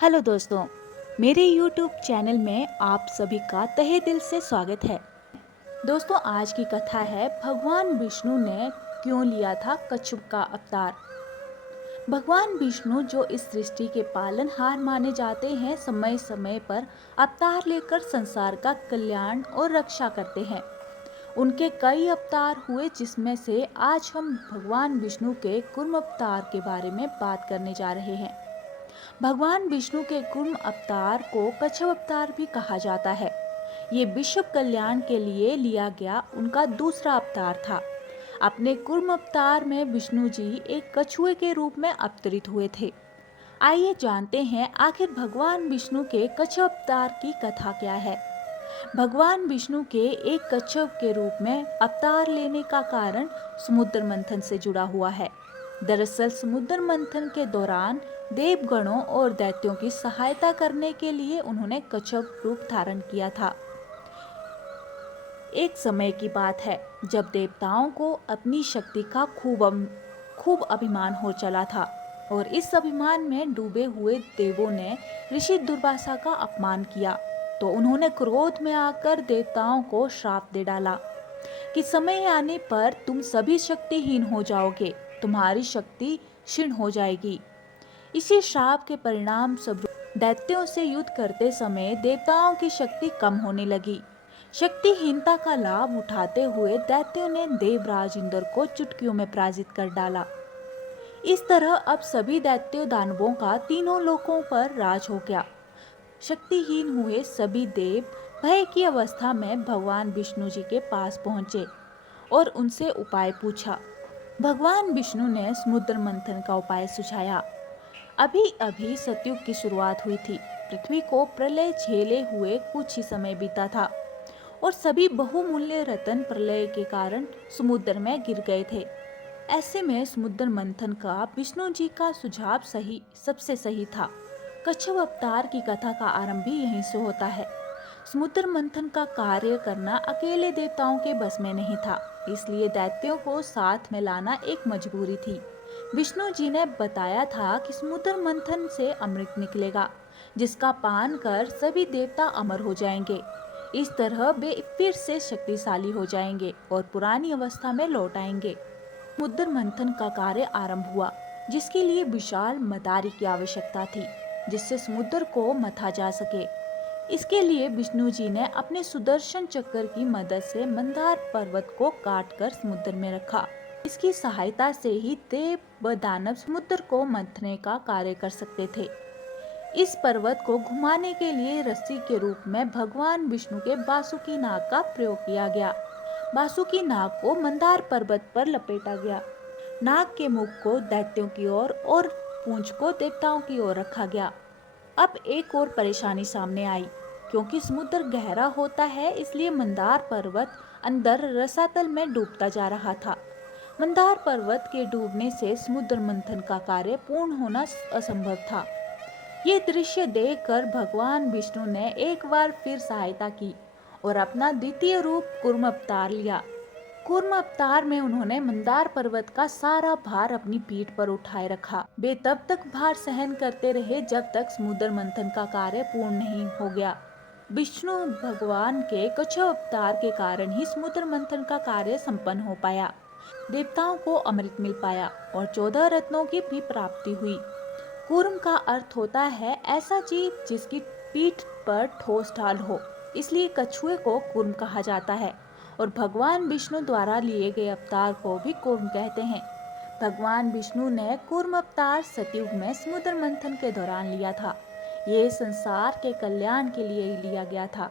Hello दोस्तों, मेरे YouTube channel में आप सभी का तहे दिल से स्वागत है। दोस्तों, आज की कथा है भगवान विष्णु ने क्यों लिया था कच्छप का अवतार। भगवान विष्णु जो इस सृष्टि के पालनहार माने जाते हैं, समय समय पर अवतार लेकर संसार का कल्याण और रक्षा करते हैं। उनके कई अवतार हुए, जिसमें से आज हम भगवान विष्णु के कूर्म अवतार के बारे में बात करने जा रहे हैं। भगवान विष्णु के कूर्म अवतार को कच्छप अवतार भी कहा जाता है। ये विश्व कल्याण के लिए लिया गया उनका दूसरा अवतार था। अपने कूर्म अवतार में विष्णु जी एक कछुए के रूप में अवतरित हुए थे। आइए जानते हैं आखिर भगवान विष्णु के कच्छप अवतार की कथा क्या है। भगवान विष्णु के एक कच्छप के रूप में अवतार लेने का कारण समुद्र मंथन से जुड़ा हुआ है। दरअसल समुद्र मंथन के दौरान देवगणों और दैत्यों की सहायता करने के लिए उन्होंने कच्छप रूप धारण किया था। एक समय की बात है जब देवताओं को अपनी शक्ति का खूब अभिमान हो चला था और इस अभिमान में डूबे हुए देवों ने ऋषि दुर्वासा का अपमान किया। तो उन्होंने क्रोध में आकर देवताओं को श्राप दे डाला कि समय आने पर तुम सभी शक्तिहीन हो जाओगे, तुम्हारी शक्ति क्षीण हो जाएगी। इसी श्राप के परिणाम स्वरूप दैत्यों से युद्ध करते समय देवताओं की शक्ति कम होने लगी। शक्तिहीनता का लाभ उठाते हुए दैत्यों ने देवराज इंद्र को चुटकियों में पराजित कर डाला। इस तरह अब सभी दैत्य दानवों का तीनों लोकों पर राज हो गया। शक्तिहीन हुए सभी देव भय की अवस्था में भगवान विष्णु जी के पास पहुंचे और उनसे उपाय पूछा। भगवान विष्णु ने समुद्र मंथन का उपाय सुझाया। अभी अभी सतयुग की शुरुआत हुई थी। पृथ्वी को प्रलय झेले हुए कुछ ही समय बीता था और सभी बहुमूल्य रत्न प्रलय के कारण समुद्र में गिर गए थे। ऐसे में समुद्र मंथन का विष्णु जी का सुझाव सबसे सही था। कच्छप अवतार की कथा का आरंभ भी यहीं से होता है। समुद्र मंथन का कार्य करना अकेले देवताओं के बस में नहीं था, इसलिए दैत्यों को साथ में लाना एक मजबूरी थी। विष्णु जी ने बताया था कि समुद्र मंथन से अमृत निकलेगा, जिसका पान कर सभी देवता अमर हो जाएंगे। इस तरह वे फिर से शक्तिशाली हो जाएंगे और पुरानी अवस्था में लौट आएंगे। समुद्र मंथन का कार्य आरंभ हुआ, जिसके लिए विशाल मदारी की आवश्यकता थी, जिससे समुद्र को मथा जा सके। इसके लिए विष्णु जी ने अपने सुदर्शन चक्र की मदद से मंदार पर्वत को काटकर समुद्र में रखा। इसकी सहायता से ही देव व दानव समुद्र को मंथने का कार्य कर सकते थे। इस पर्वत को घुमाने के लिए रस्सी के रूप में भगवान विष्णु के बासुकी नाग का प्रयोग किया गया। बासुकी नाग को मंदार पर्वत पर लपेटा गया। नाग के मुख को दैत्यों की ओर और पूंछ को देवताओं की ओर रखा गया। अब एक और परेशानी सामने आई। क्योंकि समुद्र गहरा होता है, इसलिए मंदार पर्वत अंदर रसातल में डूबता जा रहा था। मंदार पर्वत के डूबने से समुद्र मंथन का कार्य पूर्ण होना असंभव था। ये दृश्य देखकर भगवान विष्णु ने एक बार फिर सहायता की और अपना द्वितीय रूप कूर्म अवतार लिया। कूर्म अवतार में उन्होंने मंदार पर्वत का सारा भार अपनी पीठ पर उठाए रखा। वे तब तक भार सहन करते रहे जब तक समुद्र मंथन का कार्य पूर्ण नहीं हो गया। विष्णु भगवान के कच्छप अवतार के कारण ही समुद्र मंथन का कार्य संपन्न हो पाया। देवताओं को अमृत मिल पाया और 14 रत्नों की भी प्राप्ति हुई। कूर्म का अर्थ होता है ऐसा जीव जिसकी पीठ पर ठोस ढाल हो, इसलिए कछुए को कूर्म कहा जाता है और भगवान विष्णु द्वारा लिए गए अवतार को भी कूर्म कहते हैं। भगवान विष्णु ने कूर्म अवतार सतयुग में समुद्र मंथन के दौरान लिया था। ये संसार के कल्याण के लिए ही लिया गया था।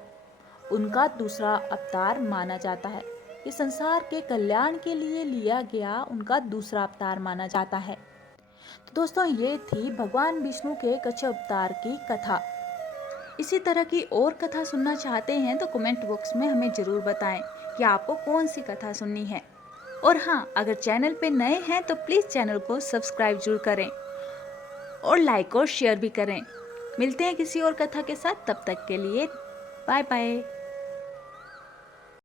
उनका दूसरा अवतार माना जाता है। ये संसार के कल्याण के लिए लिया गया उनका दूसरा अवतार माना जाता है। तो दोस्तों, ये थी भगवान विष्णु के कच्छप अवतार की कथा। इसी तरह की और कथा सुनना चाहते हैं तो कमेंट बॉक्स में हमें ज़रूर बताएं कि आपको कौन सी कथा सुननी है। और हाँ, अगर चैनल पे नए हैं तो प्लीज़ चैनल को सब्सक्राइब जरूर करें और लाइक और शेयर भी करें। मिलते हैं किसी और कथा के साथ, तब तक के लिए बाय बाय।